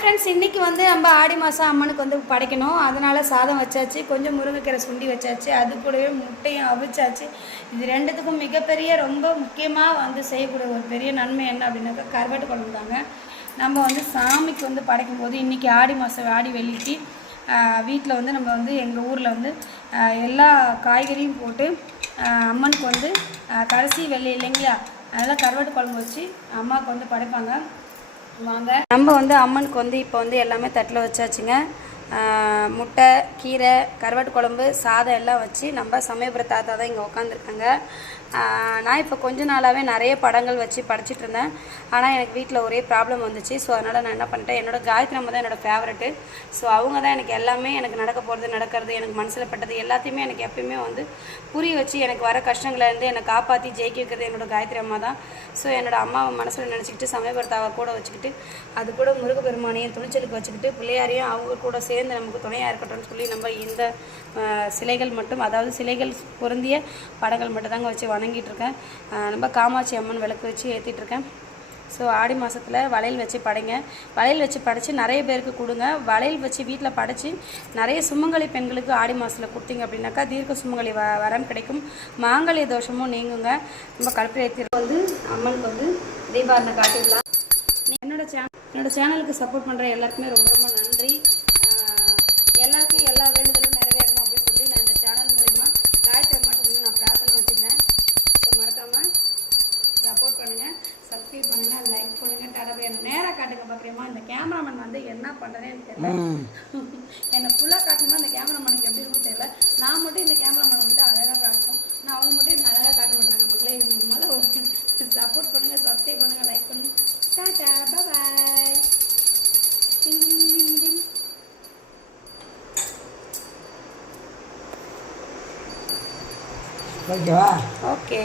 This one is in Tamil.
ஃப்ரெண்ட்ஸ், இன்றைக்கி வந்து நம்ம ஆடி மாதம் அம்மனுக்கு வந்து படைக்கணும். அதனால் சாதம் வச்சாச்சு, கொஞ்சம் முருங்கைக்கீரை சுண்டி வச்சாச்சு, அது கூடவே முட்டையும் அவிச்சாச்சு. இது ரெண்டுத்துக்கும் மிகப்பெரிய ரொம்ப முக்கியமாக வந்து செய்யக்கூடிய ஒரு பெரிய நன்மை என்ன அப்படின்னாக்கா கருவாட்டு குழம்பு தாங்க. நம்ம வந்து சாமிக்கு வந்து படைக்கும்போது இன்றைக்கி ஆடி மாதம் ஆடி வெள்ளிக்கு வீட்டில் வந்து நம்ம வந்து எங்கள் ஊரில் வந்து எல்லா காய்கறியும் போட்டு அம்மனுக்கு வந்து கடைசி வெள்ளி இல்லைங்களா, அதனால் கருவாட்டு குழம்பு வச்சு அம்மாவுக்கு வந்து படைப்பாங்க. வாங்க, நம்ம வந்து அம்மனுக்கு வந்து இப்போ வந்து எல்லாமே தட்டில் வச்சாச்சுங்க. முட்டை, கீரை, கருவாட்டு குழம்பு, சாதம் எல்லாம் வச்சு நம்ம சமயபுர தாத்தா தான் இங்கே உட்காந்துருக்காங்க. நான் இப்போ கொஞ்ச நாளாகவே நிறைய படங்கள் வச்சு படிச்சுட்டு இருந்தேன். ஆனால் எனக்கு வீட்டில் ஒரே ப்ராப்ளம் வந்துச்சு. ஸோ அதனால் நான் என்ன பண்ணிட்டேன், என்னோடய காயத்ரி அம்மா தான் என்னோடய ஃபேவரெட்டு. ஸோ அவங்க தான் எனக்கு எல்லாமே, எனக்கு நடக்க போகிறது நடக்கிறது, எனக்கு மனசில் பட்டது எல்லாத்தையுமே எனக்கு எப்பயுமே வந்து புரிய வச்சு எனக்கு வர கஷ்டங்கள்லேருந்து என்னை காப்பாற்றி ஜெயிக்க வைக்கிறது என்னோடய காயத்ரி அம்மா தான். ஸோ என்னோடய அம்மாவை மனசில் நினச்சிக்கிட்டு சமயபுரத்தாவை கூட வச்சுக்கிட்டு அது கூட முருகப்பெருமானையும் துணிச்சலுக்கு வச்சுக்கிட்டு பிள்ளையாரையும் அவங்க கூட சேர்ந்து நமக்கு துணையாக இருக்கட்டும்னு சொல்லி நம்ம இந்த சிலைகள் மட்டும், அதாவது சிலைகள் பொருந்திய படங்கள் மட்டும் தாங்க வச்சு வணங்கிட்டு இருக்கேன். நம்ம காமாட்சி அம்மன் விளக்கு வச்சு ஏற்றிட்டு இருக்கேன். ஸோ ஆடி மாதத்தில் வளையல் வச்சு படைங்க. வளையல் வச்சு படைச்சி நிறைய பேருக்கு கொடுங்க. வளையல் வச்சு வீட்டில் படைச்சி நிறைய சுமங்கலி பெண்களுக்கு ஆடி மாதத்தில் கொடுத்தீங்க அப்படின்னாக்கா தீர்க்க சுமங்கலி வரம் கிடைக்கும், மாங்கல்ய தோஷமும் நீங்குங்க. நம்ம கழுப்பில் ஏற்றி வந்து அம்மனுக்கு வந்து தீபாவளி காட்டிடலாம். என்னோட சேனலுக்கு சப்போர்ட் பண்ணுற எல்லாருக்குமே ரொம்ப ரொம்ப நன்றி. எல்லாருக்கும் எல்லா வேண்டுதலும் நிறைவேறணும் அப்படின்னு சொல்லி நான் இந்த சேனல் மூலிமா காயத்ரி அம்மாட்ட வந்து நான் பிரார்த்தனை வச்சுக்கிறேன். ஸோ மறக்காமல் சப்போர்ட் பண்ணுங்கள், சப்ஸ்கிரைப் பண்ணுங்கள், லைக் பண்ணுங்கள். டடவை என்ன நேராக காட்டுங்க பார்க்குறேம்மா. இந்த கேமராமேன் வந்து என்ன பண்ணுறேன்னு தெரியல, என்னை ஃபுல்லாக காட்டணுமா இந்த கேமராமேனுக்கு எப்படி இருக்குன்னு தெரியல. நான் மட்டும் இந்த கேமராமேன் வந்து அழகாக காட்டணும், நான் அவங்க மட்டும் என்ன அழகாக காட்ட மாட்டாங்க. மக்களே இதுக்கு மேலே ஒரு சப்போர்ட் பண்ணுங்கள், சப்ஸ்கிரைப் பண்ணுங்கள், லைக் பண்ணுங்கள். டாடா, பாய். ஓகேவா? ஓகே.